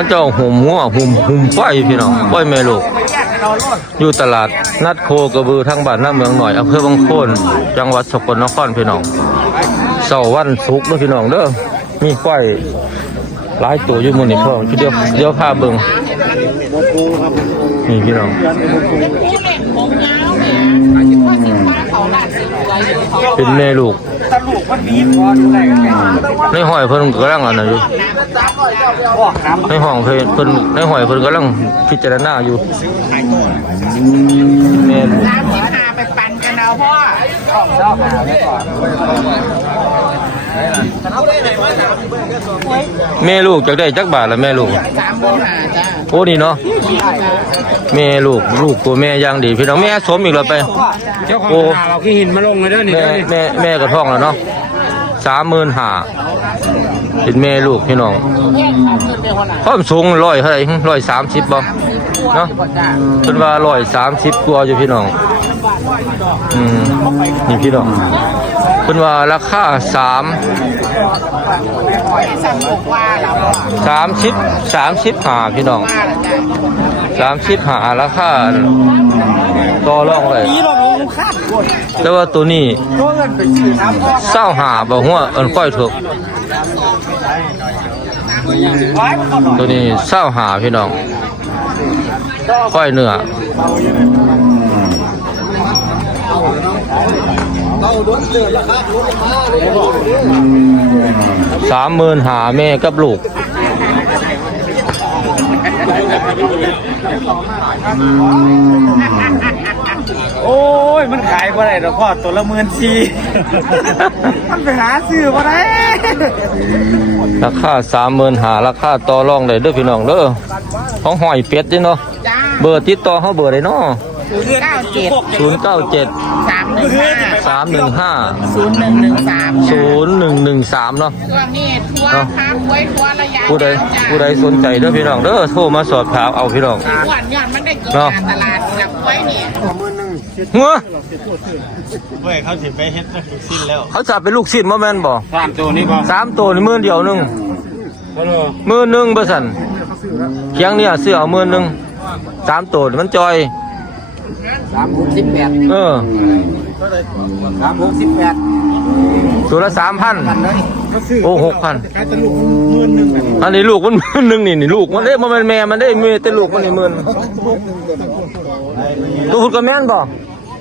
มันเจ้าหุ่มหัวหุ่มหุ่มไฟพี่น้องไฟแม่ลูก อยู่ตลาดนัดโคกระบือทางบ้านหน้าเมืองหน่อยอำเภอบางโคนจังหวัดสกลนครพี่น้องเสาร์วันศุกร์เด้อพี่น้องเด้อมีไฟหลายตัวอยู่หมื้นี้พ่อเดี๋ยวเดี๋ยวพาเบิ่งนี่พี่น้องเป็นแม่ลูกในห้อยเพิ่นกำลังอันนั้นอยู่ ในห้องเพิ่นเพิ่นในห้อยเพิ่นกำลังพิจารณาอยู่แม่ลูกน้ำที่พาไปปั่นกันเอาพ่อแม่ลูกจักได้จักบาทละแม่ลูกสามโบหาจ้าโอ้นี่เนาะแม่ลูกลูกตัวแม่ย่างดีพี่น้องแม่สมอีกแล้วไปเจ้าของตลาดเราขี้หินมาลงเลยเด้อนี่แม่เด้อนี่แม่แม่กระท้องแล้วเนาะ สามหมื่นห้าเป็นแม่ลูกพี่น้องความสูงร้อยเท่าไหร่ร้อยสามสิบบ่เนาะเป็นว่าร้อยสามสิบกว่าอยู่พี่น้องอืมนี่พี่น้องเป็นว่าราคาสามสามสิบสามสิบห้าพี่น้องสามสิบห้าราคาต่อรองเลย นี่เราลงค่าแต่ว่าตัวนี้ตัวเงินไปซื้อน้ำพ่อเศร้าหาบ่หัวเอินค่อยถูกร้อยมันก็หน่อยตัวนี้เศร้าหาพี่น้องค่อยเนื้อสามหมื่นหาแม่กับลูก โอ้ย มันขายบ่ได้ดอกพ่อตัวละหมื่นสี่ มันไปหาซื้อบ่ได้ราคาสามหมื่นหาราคาต่อรองได้เด้อพี่น้องเด้อของหอยเป็ดเด้เนาะจ้าเบอร์ติดต่อเขาเบอร์ไดเนาะ เก้าเจ็ดศูนย์เก้าเจ็ดสามหนึ่งห้าสามหนึ่งห้าศูนย์หนึ่งหนึ่งสามศูนย์หนึ่งหนึ่งสามเนาะช่วงนี้ทัวร์ค้างไว้ทัวร์ระยะผู้ใดยาวจ้าผู้ใดสนใจเด้อพี่น้องเด้อโทรมาสอบถามเอาพี่น้องอ้วนยอดมันได้เกิดเนาะการตลาดจับไว้เนี่ยหัวเว้ยเขาสิไปเฮ็ดนักสิ้นแล้วเขาจะเป็นลูกศิษย์บ่แม่นบ่สามตัวนี้บ่สามตัวนี่หมื่นเดียวหนึงฮัลโหลหมื่นหนึงบ่สั่นเคียงเนี่ยซื้อเอาหมื่นหนึงสามตัวนี่มันจอย สามหกสิบแปดเออ สามหกสิบแปดตัวละสามพันเลยโอ้หกพัน ขายตะลุกหมื่นหนึงน่ะอันนี้ลูกมันหมื่นหนึงนี่นี่ลูกมันเด้บ่แม่นแม่มันเด้มีแต่ลูกมันนี่หมื่นตัวหุ่นก็แม่นบ่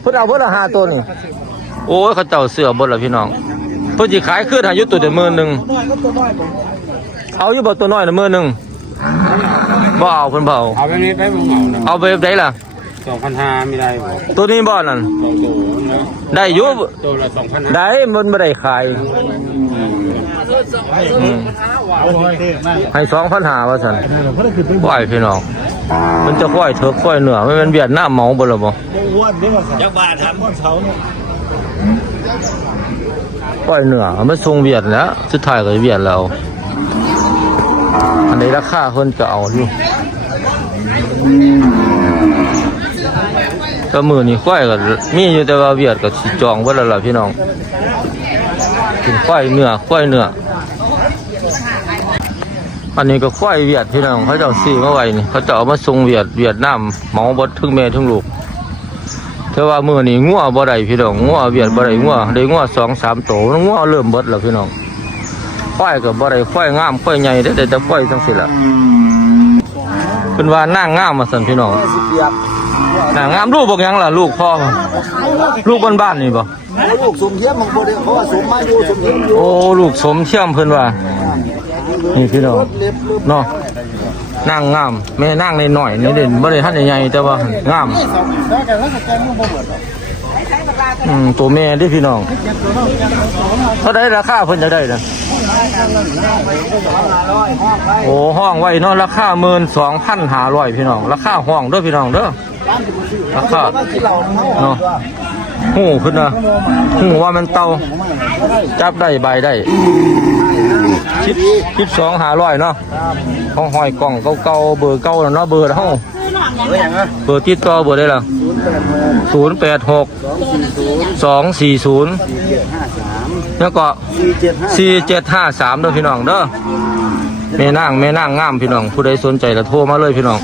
เพิ่นเอาเพิ่นละห้าตัวนี่โอ้ยเขาเจ้าเสือเบิดล่ะพี่น้องเพิ่นสิขายคืนให้อยู่ตัวเดียวหมื่นหนึงเอาอยู่บ่ตัวน้อยน่ะหมื่นหนึงบ่เอาเพิ่นบ่เอาเอาแบบนี้ไปบ่เหมานะเอาไปแบบใดล่ะ สองพันห้าไม่ได้บ่ตัวนี้บ่นั่นสองตัวนะได้อยู่ตัวละสองพันห้าได้มันบ่ได้ขายอืมให้2,500ว่าซั่นปล่อยพี่น้องมันจะค่อยเถอะค่อยเหนือมันเป็นเวียดนามเหมาบ่ล่ะบ่จักบาทครับเช้าเนี่ยปล่อยเหนือมันส่งเวียดแล้วสุดท้ายก็เวียดแล้วอันนี้ราคาเพิ่นก็เอาอยู่ ก็มือนี่ควายก็มีอยู่แต่ว่าเวียดก็สิจองเบิดแล้วล่ะพี่น้องกินควายเนื้อควายเนื้ออันนี้ก็ควายเวียดพี่น้องเขาเจ้าซื้อมาไว้นี่เขาจะเอามาส่งเวียดเวียดนามเหมาบดทั้งแม่ทั้งลูกแต่ว่ามือนี่งัวบ่ได้พี่น้องงัวเวียดบ่ได้งัวได้งัวสองสามโตงัวเริ่มเบิดแล้วพี่น้องควายก็บ่ได้ควายงามควายใหญ่ได้แต่ควายจังซี่ล่ะเป็นว่านั่งงามมาสั่นพี่น้อง นางงามลูกบอกยังล่ะลูกพ่อลูกบ้านๆนี่บ่ลูกสมเทียมของโบเดเขาว่าสมมาอยู่สมเทียมอยู่โอ้ลูกสมเทียมเพิ่นว่า นี่พี่น้องเล็บลูกเนาะนั่งงามแม่นั่งในหน่อยนี่เด่นบ่ได้ทันใหญ่แต่ว่างามต่ว่าสแกนมันบ่เบิดหรอกอืมตัวแม่ด้พี่น้องเท่าได้ราคาเพิ่นจะได้นะโอ้ห้องไว้เนาะราคา12,500พี่น้องราคาห้องเด้อพี่น้องเด้อ ราคาที่เราเนาะเนะหูขึ้นนะหูว่ามันเตาจับได้ใบได้ชิปชิปสองหาร้อยเนาะห้องหอยกล่องเก่าๆเบอร์เก่าเนาะเบอร์เฮาเฮ้ยอย่างเบอร์ติดต่อเบอร์ได้ล่ะศูนย์แปดหกสองสี่ศูนย์ห้าสามแล้วก็สี่เจ็ดห้าสี่เจ็ดห้าสามเด้อพี่น้องเด้อแม่นางแม่นางงามพี่น้อง ผู้ใดสนใจละโทรมาเลยพี่น้อง